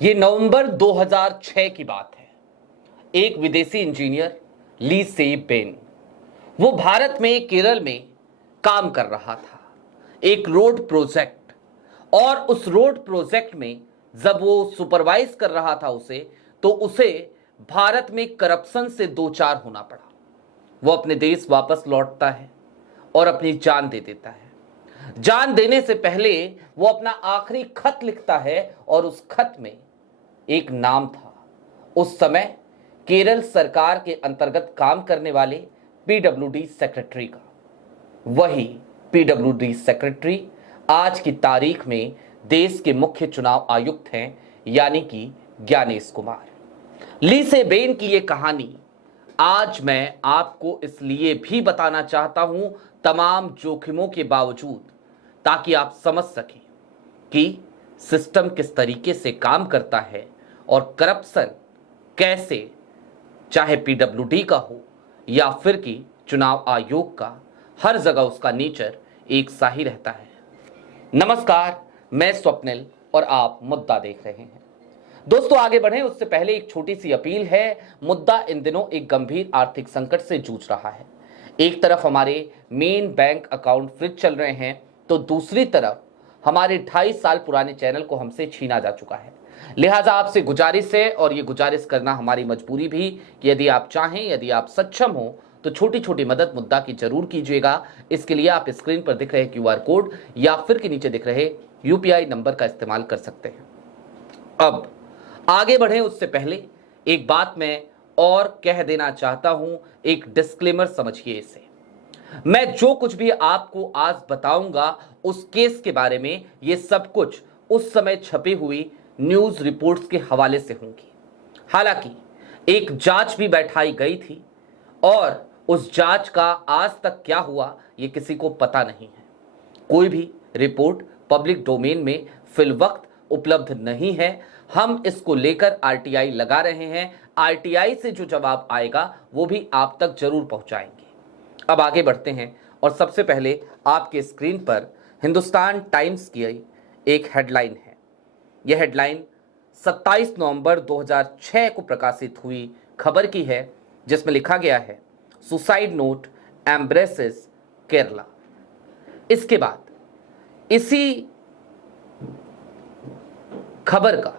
ये नवंबर 2006 की बात है। एक विदेशी इंजीनियर ली से बेन, वो भारत में केरल में काम कर रहा था, एक रोड प्रोजेक्ट। और उस रोड प्रोजेक्ट में जब वो सुपरवाइज कर रहा था तो उसे भारत में करप्शन से दो चार होना पड़ा। वो अपने देश वापस लौटता है और अपनी जान दे देता है। जान देने से पहले वो अपना आखिरी खत लिखता है और उस खत में एक नाम था, उस समय केरल सरकार के अंतर्गत काम करने वाले पीडब्ल्यूडी सेक्रेटरी का। वही पीडब्ल्यूडी सेक्रेटरी आज की तारीख में देश के मुख्य चुनाव आयुक्त हैं, यानी कि ज्ञानेश कुमार। ली से बेन की यह कहानी आज मैं आपको इसलिए भी बताना चाहता हूं, तमाम जोखिमों के बावजूद, ताकि आप समझ सकें कि सिस्टम किस तरीके से काम करता है और करप्शन कैसे, चाहे पीडब्ल्यूडी का हो या फिर कि चुनाव आयोग का, हर जगह उसका नेचर एक सा ही रहता है। नमस्कार, मैं स्वप्निल और आप मुद्दा देख रहे हैं। दोस्तों, आगे बढ़ें उससे पहले एक छोटी सी अपील है। मुद्दा इन दिनों एक गंभीर आर्थिक संकट से जूझ रहा है। एक तरफ हमारे मेन बैंक अकाउंट फ्रीज चल रहे हैं, तो दूसरी तरफ हमारे 2.5 साल पुराने चैनल को हमसे छीना जा चुका है। लिहाजा आपसे गुजारिश है, और ये गुजारिश करना हमारी मजबूरी भी, कि यदि आप चाहें, यदि आप सक्षम हो, तो छोटी छोटी मदद मुद्दा की जरूर कीजिएगा। इसके लिए आप स्क्रीन पर दिख रहे क्यूआर कोड या फिर के नीचे दिख रहे यूपीआई नंबर का इस्तेमाल कर सकते हैं। अब आगे बढ़े उससे पहले एक बात मैं और कह देना चाहता हूं, एक डिस्क्लेमर समझिए इसे। मैं जो कुछ भी आपको आज बताऊंगा उस केस के बारे में, ये सब कुछ उस समय छपी हुई न्यूज रिपोर्ट्स के हवाले से होंगी। हालांकि एक जांच भी बैठाई गई थी और उस जांच का आज तक क्या हुआ ये किसी को पता नहीं है। कोई भी रिपोर्ट पब्लिक डोमेन में फिलवक्त उपलब्ध नहीं है। हम इसको लेकर आरटीआई लगा रहे हैं। आरटीआई से जो जवाब आएगा वो भी आप तक जरूर पहुंचाएंगे। अब आगे बढ़ते हैं और सबसे पहले आपके स्क्रीन पर हिंदुस्तान टाइम्स की एक हेडलाइन है। यह हेडलाइन 27 नवंबर 2006 को प्रकाशित हुई खबर की है, जिसमें लिखा गया है, सुसाइड नोट एम्ब्रेसेस केरला। इसके बाद इसी खबर का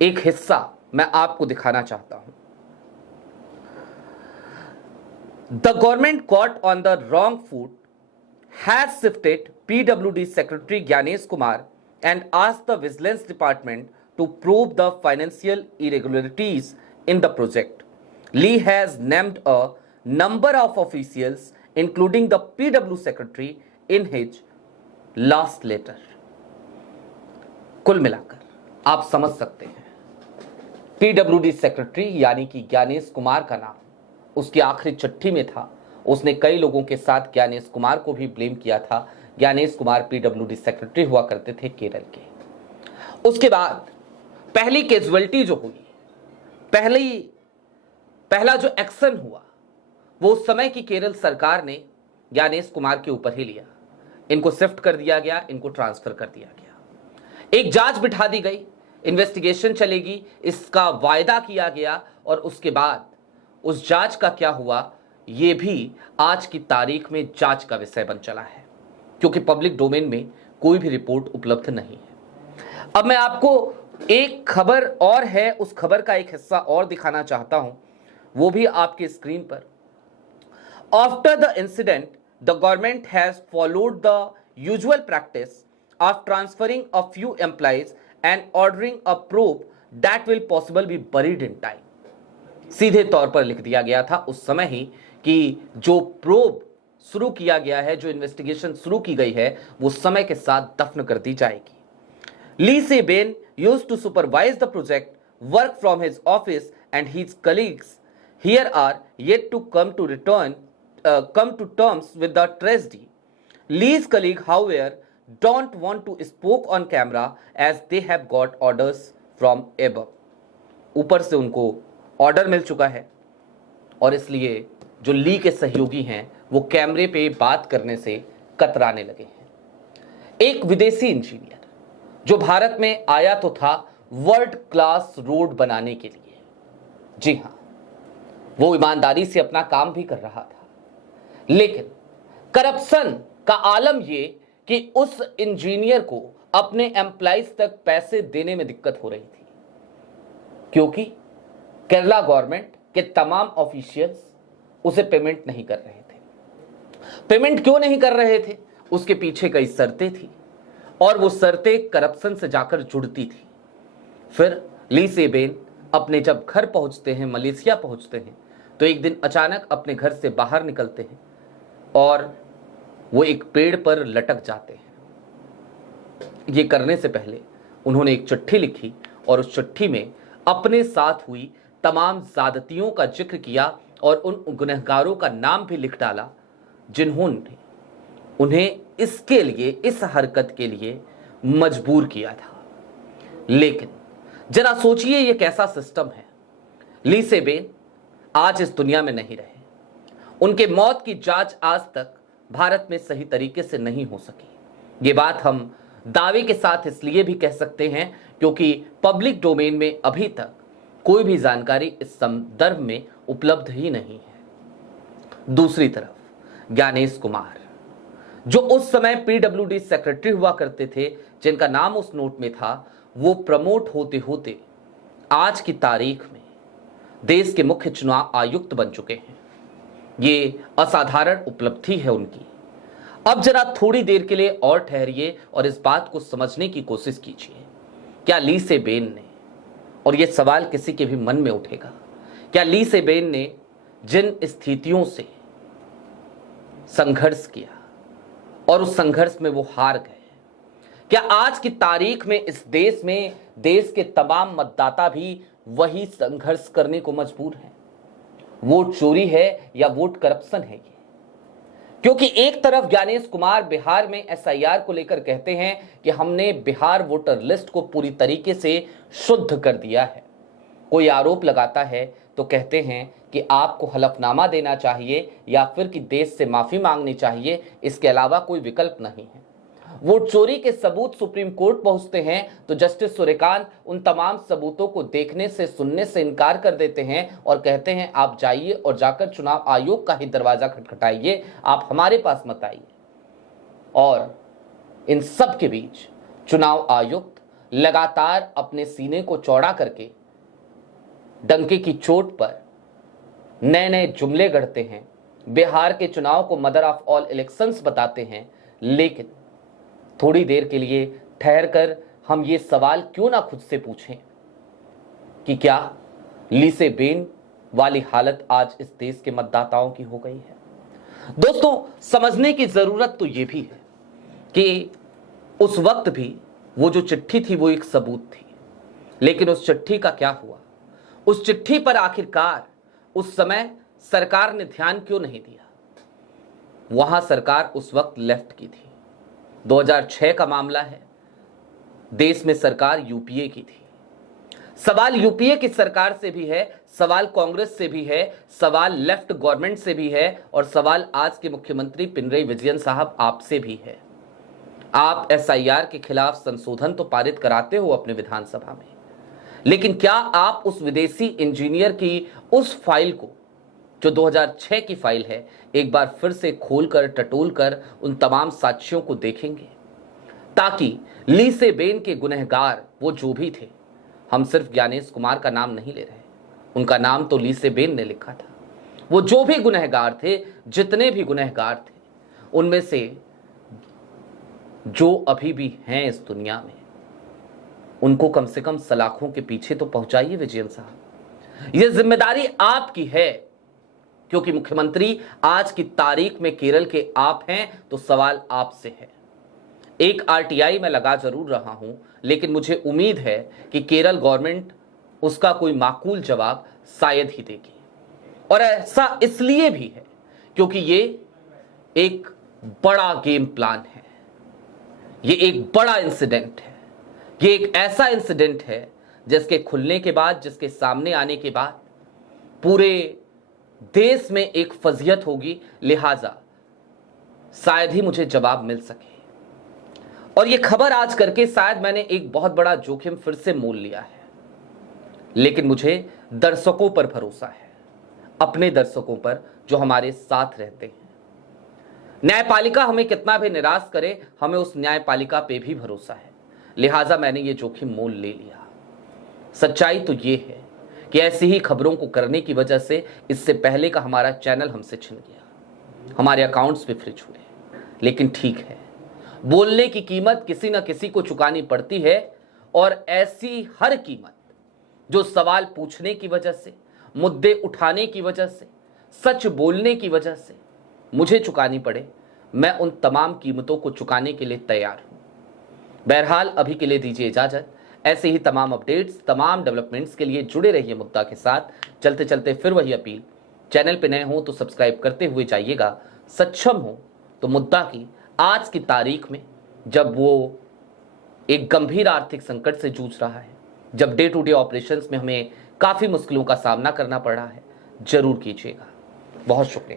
एक हिस्सा मैं आपको दिखाना चाहता हूं। The government caught on the wrong foot has shifted PWD secretary Gyanesh Kumar and asked the Vigilance Department to prove the financial irregularities in the project. Lee has named a number of officials, including the PW secretary, in his last letter. कुल मिलाकर आप समझ सकते हैं, PWD secretary यानी कि ज्ञानेश कुमार का नाम उसकी आखिरी चिट्ठी में था। उसने कई लोगों के साथ ज्ञानेश कुमार को भी ब्लेम किया था। ज्ञानेश कुमार पीडब्ल्यूडी सेक्रेटरी हुआ करते थे केरल के। उसके बाद पहली कैजुअलिटी जो हुई, पहला जो एक्शन हुआ, वो उस समय की केरल सरकार ने ज्ञानेश कुमार के ऊपर ही लिया। इनको शिफ्ट कर दिया गया, इनको ट्रांसफर कर दिया गया। एक जांच बिठा दी गई, इन्वेस्टिगेशन चलेगी, इसका वायदा किया गया। और उसके बाद उस जांच का क्या हुआ ये भी आज की तारीख में जांच का विषय बन चला है, क्योंकि पब्लिक डोमेन में कोई भी रिपोर्ट उपलब्ध नहीं है। अब मैं आपको एक खबर और है, उस खबर का एक हिस्सा और दिखाना चाहता हूं, वो भी आपके स्क्रीन पर। After the incident the government has followed the usual practice of transferring a few employees and ordering a probe that will possible be buried in time. सीधे तौर पर लिख दिया गया था उस समय ही कि जो प्रोब शुरू किया गया है, जो इन्वेस्टिगेशन शुरू की गई है, वो समय के साथ दफन कर दी जाएगी। Lee Se Ben used to supervise the project work from his office and his colleagues here are yet to come to terms with the tragedy. Lee's colleague however don't want to spoke on camera as they have got orders from above. ऊपर से उनको order मिल चुका है और इसलिए जो ली के सहयोगी हैं वो कैमरे पे बात करने से कतराने लगे हैं। एक विदेशी इंजीनियर जो भारत में आया तो था, वर्ल्ड क्लास रोड बनाने के लिए। जी हां, वो ईमानदारी से अपना काम भी कर रहा था, लेकिन करप्शन का आलम ये कि उस इंजीनियर को अपने एम्प्लॉइज तक पैसे देने में दिक्कत हो रही थी, क्योंकि केरला गवर्नमेंट के तमाम ऑफिशियल्स उसे पेमेंट नहीं कर रहे थे। पेमेंट क्यों नहीं कर रहे थे? उसके पीछे कई शर्तें थी, और वो शर्तें करप्शन से जाकर जुड़ती थी। फिर ली सेबेन अपने जब घर पहुंचते हैं, मलेशिया पहुंचते हैं, तो एक दिन अचानक अपने घर से बाहर निकलते हैं और वो एक पेड़ पर लटक जाते हैं। ये करने से पहले उन्होंने एक चिट्ठी लिखी और उस चिट्ठी में अपने साथ हुई तमाम ज्यादतियों का जिक्र किया और उन गुनहगारों का नाम भी लिख डाला जिन्होंने उन्हें इसके लिए, इस हरकत के लिए मजबूर किया था। लेकिन जरा सोचिए ये कैसा सिस्टम है। ली सेबेन आज इस दुनिया में नहीं रहे। उनके मौत की जांच आज तक भारत में सही तरीके से नहीं हो सकी। ये बात हम दावे के साथ इसलिए भी कह सकते हैं क्योंकि पब्लिक डोमेन में अभी तक कोई भी जानकारी इस संदर्भ में उपलब्ध ही नहीं है। दूसरी तरफ ज्ञानेश कुमार, जो उस समय पीडब्ल्यूडी सेक्रेटरी हुआ करते थे, जिनका नाम उस नोट में था, वो प्रमोट होते होते आज की तारीख में देश के मुख्य चुनाव आयुक्त बन चुके हैं। ये असाधारण उपलब्धि है उनकी। अब जरा थोड़ी देर के लिए और ठहरिए और इस बात को समझने की कोशिश कीजिए। क्या ली सेबेन ने, और यह सवाल किसी के भी मन में उठेगा, क्या ली सेबेन ने जिन स्थितियों से संघर्ष किया और उस संघर्ष में वो हार गए, क्या आज की तारीख में इस देश में देश के तमाम मतदाता भी वही संघर्ष करने को मजबूर हैं? वोट चोरी है या वोट करप्शन है ये? क्योंकि एक तरफ ज्ञानेश कुमार बिहार में एसआईआर को लेकर कहते हैं कि हमने बिहार वोटर लिस्ट को पूरी तरीके से शुद्ध कर दिया है। कोई आरोप लगाता है तो कहते हैं कि आपको हलफनामा देना चाहिए या फिर कि देश से माफी मांगनी चाहिए, इसके अलावा कोई विकल्प नहीं है। वोट चोरी के सबूत सुप्रीम कोर्ट पहुंचते हैं तो जस्टिस सूर्यकांत उन तमाम सबूतों को देखने से, सुनने से इनकार कर देते हैं और कहते हैं आप जाइए और जाकर चुनाव आयोग का ही दरवाजा खटखटाइए, आप हमारे पास मत आइए। और इन सब के बीच चुनाव आयुक्त लगातार अपने सीने को चौड़ा करके डंके की चोट पर नए नए जुमले गढ़ते हैं, बिहार के चुनाव को मदर ऑफ ऑल इलेक्शंस बताते हैं। लेकिन थोड़ी देर के लिए ठहर कर हम ये सवाल क्यों ना खुद से पूछें कि क्या ली सेबेन वाली हालत आज इस देश के मतदाताओं की हो गई है? दोस्तों, समझने की जरूरत तो ये भी है कि उस वक्त भी वो जो चिट्ठी थी वो एक सबूत थी, लेकिन उस चिट्ठी का क्या हुआ? उस चिट्ठी पर आखिरकार उस समय सरकार ने ध्यान क्यों नहीं दिया? वहां सरकार उस वक्त लेफ्ट की थी। 2006 का मामला है, देश में सरकार यूपीए की थी। सवाल यूपीए की सरकार से भी है, सवाल कांग्रेस से भी है, सवाल लेफ्ट गवर्नमेंट से भी है, और सवाल आज के मुख्यमंत्री पिनरई विजयन साहब आपसे भी है। आप एसआईआर के खिलाफ संशोधन तो पारित कराते हो अपने विधानसभा में, लेकिन क्या आप उस विदेशी इंजीनियर की उस फाइल को, जो 2006 की फाइल है, एक बार फिर से खोलकर, टटोलकर उन तमाम साक्ष्यों को देखेंगे, ताकि ली सेबेन के गुनहगार वो जो भी थे, हम सिर्फ ज्ञानेश कुमार का नाम नहीं ले रहे, उनका नाम तो ली सेबेन ने लिखा था, वो जो भी गुनहगार थे, जितने भी गुनहगार थे, उनमें से जो अभी भी हैं इस दुनिया में, उनको कम से कम सलाखों के पीछे तो पहुंचाइए विजयन साहब। यह जिम्मेदारी आपकी है, क्योंकि मुख्यमंत्री आज की तारीख में केरल के आप हैं, तो सवाल आपसे है। एक आरटीआई में लगा जरूर रहा हूं, लेकिन मुझे उम्मीद है कि केरल गवर्नमेंट उसका कोई माकूल जवाब शायद ही देगी। और ऐसा इसलिए भी है क्योंकि ये एक बड़ा गेम प्लान है, ये एक बड़ा इंसिडेंट है, ये एक ऐसा इंसिडेंट है जिसके खुलने के बाद, जिसके सामने आने के बाद पूरे देश में एक फजीयत होगी, लिहाजा शायद ही मुझे जवाब मिल सके। और ये खबर आज करके शायद मैंने एक बहुत बड़ा जोखिम फिर से मोल लिया है, लेकिन मुझे दर्शकों पर भरोसा है, अपने दर्शकों पर जो हमारे साथ रहते हैं। न्यायपालिका हमें कितना भी निराश करे, हमें उस न्यायपालिका पे भी भरोसा है, लिहाजा मैंने ये जोखिम मोल ले लिया। सच्चाई तो ये है कि ऐसी ही खबरों को करने की वजह से इससे पहले का हमारा चैनल हमसे छिन गया, हमारे अकाउंट्स भी फ्रीज हुए। लेकिन ठीक है, बोलने की कीमत किसी न किसी को चुकानी पड़ती है, और ऐसी हर कीमत जो सवाल पूछने की वजह से, मुद्दे उठाने की वजह से, सच बोलने की वजह से मुझे चुकानी पड़े, मैं उन तमाम कीमतों को चुकाने के लिए तैयार हूं। बहरहाल अभी के लिए दीजिए इजाजत। ऐसे ही तमाम अपडेट्स, तमाम डेवलपमेंट्स के लिए जुड़े रहिए मुद्दा के साथ। चलते चलते फिर वही अपील, चैनल पे नए हो तो सब्सक्राइब करते हुए जाइएगा, सक्षम हो तो मुद्दा की आज की तारीख में, जब वो एक गंभीर आर्थिक संकट से जूझ रहा है, जब डे टू डे ऑपरेशंस में हमें काफ़ी मुश्किलों का सामना करना पड़ रहा है, जरूर कीजिएगा। बहुत शुक्रिया।